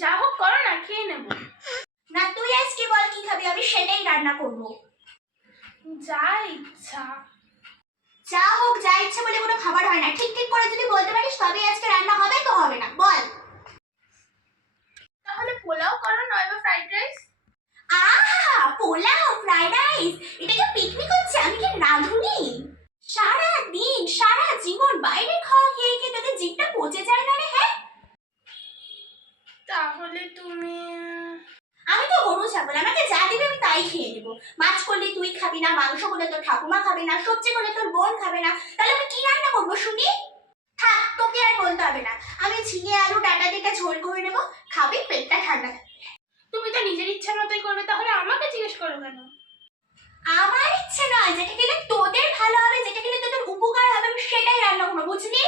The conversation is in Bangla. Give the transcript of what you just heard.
যা হোক করো না, খেয়ে নেব। না তুই আজকে বল কি খাবি, আমি সেটাই রান্না করব। যা ইচ্ছা। যা হোক যা ইচ্ছা বলে কোনো খাবার হয় না, ঠিক ঠিক করে যদি বলতে পারিস তবেই আজকে রান্না হবে, তো হবে না বল। তাহলে পোলাও করো, নয়তো ফ্রাইড রাইস। আহা, পোলাও ফ্রাইড রাইস, এটা কি পিকনিক হচ্ছে? আমি কি রাঁধুনি? সারা দিন সারা জীবন বাইরে খাওয়া খেয়ে খেয়ে তোদের জিভটা পচে যায় না রে? হ্যাঁ, তাহলে তুমি আমি তো গরু ছাগল, আমাকে যা দিবে আমি তাই খেয়ে নেবো। মাছ করলে তুই খাবি না, মাংস করলে তোর ঠাকুমা খাবে না, সবজি করলে তোর বোন খাবে না, তাহলে আমি কি রান্না করবো শুনি? থাক, তোকে আর বলতে হবে না, আমি ঝিঙে আলু ডাটা দিয়ে ঝোল করে নেবো, খাবি, পেটটা ঠান্ডা। তুমি তো নিজের ইচ্ছা মতোই করবে, তাহলে আমাকে জিজ্ঞেস করো কেন? আমার ইচ্ছে নয়, যেটা খেলে তোদের ভালো হবে, যেটা খেলে তোদের উপকার হবে, আমি সেটাই রান্না করবো, বুঝলি?